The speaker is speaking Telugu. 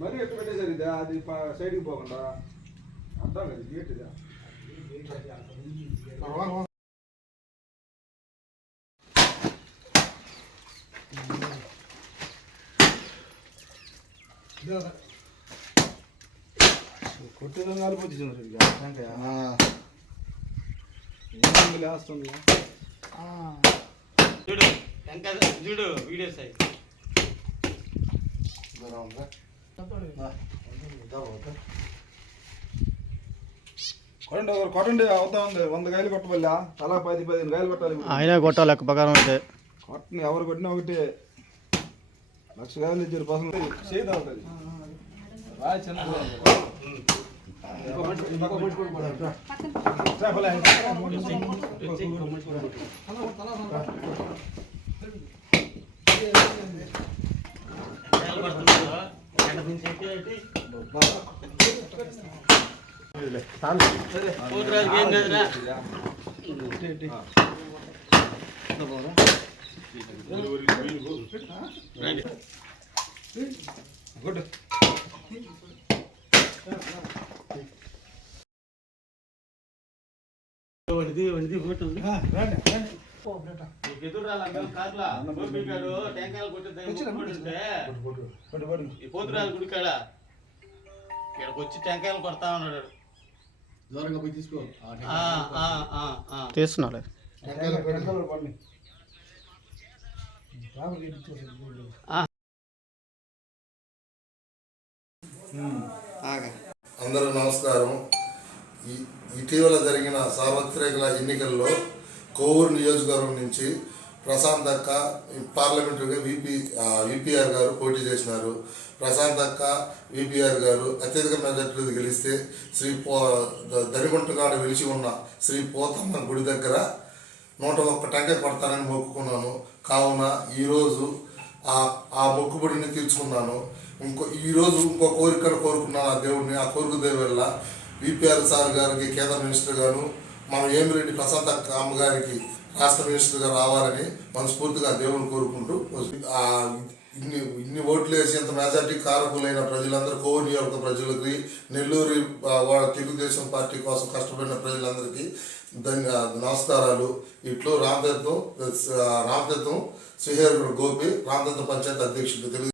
మరి ఎట్టు పెట్టేసారు ఇదా అది సైడ్కి పోకుండా అర్థం కదా గేట్ ఇదా కొట్టేదో కాలిపోతుంది లేస్తుంది చూడు చూడు వీడియో సైజ్ కొట్టండి అవుతా ఉంది 100 కాయలు కొట్టవల్లా తలా 10-15 కాయలు కొట్టాలి అయినా కొట్టాలి లెక్క ప్రకారం అయితే కొట్టని ఎవరు కొట్టినా ఒకటి 1,00,000 కాయలు ఇచ్చారు పసంది చేతి అవుతుంది రాయి చిన్న గుడ్ ఎదురు కార్లా టెంకాయలు కొట్టే పోతురాలు గుడికాడ ఇక్కడికి వచ్చి టెంకాయలు కొడతా ఉన్నాడు తీస్తున్నారు అందరూ నమస్కారం. ఇటీవల జరిగిన సార్వత్రిక ఎన్నికల్లో కోవూరు నియోజకవర్గం నుంచి ప్రశాంత్ అక్క పార్లమెంటరీగా విపిఆర్ గారు పోటీ చేసినారు. ప్రశాంత్ అక్క విపిఆర్ గారు అత్యధిక మెజార్టీలు గెలిస్తే దరిగుంటగాడ వెలిచి ఉన్న శ్రీ పోతమ్మ గుడి దగ్గర 101 టెంకాయ కొడతానని మొక్కుకున్నాను. కావున ఈరోజు ఆ మొక్కుబడిని తీర్చుకున్నాను. ఈరోజు ఇంకో కోరికను కోరుకున్నాను ఆ దేవుడిని. ఆ కోరిక వల్ల విపిఆర్ సార్ గారికి కేంద్ర మినిస్టర్ గాను, మన ఏమిరెడ్డి ప్రశాంత్ అక్క అమ్మగారికి రాష్ట్ర మినిస్టర్గా రావాలని మనస్ఫూర్తిగా దేవుని కోరుకుంటూ ఇన్ని ఓట్లు వేసి ఇంత మెజార్టీ కారకులైన ప్రజలందరూ కోవూరు నియోజక ప్రజలకి, నెల్లూరు తెలుగుదేశం పార్టీ కోసం కష్టపడిన ప్రజలందరికీ నమస్కారాలు. ఇట్లో రామతీర్థం శ్రీహరి గోపి రామతీర్థం పంచాయతీ అధ్యక్షుడు తెలుగు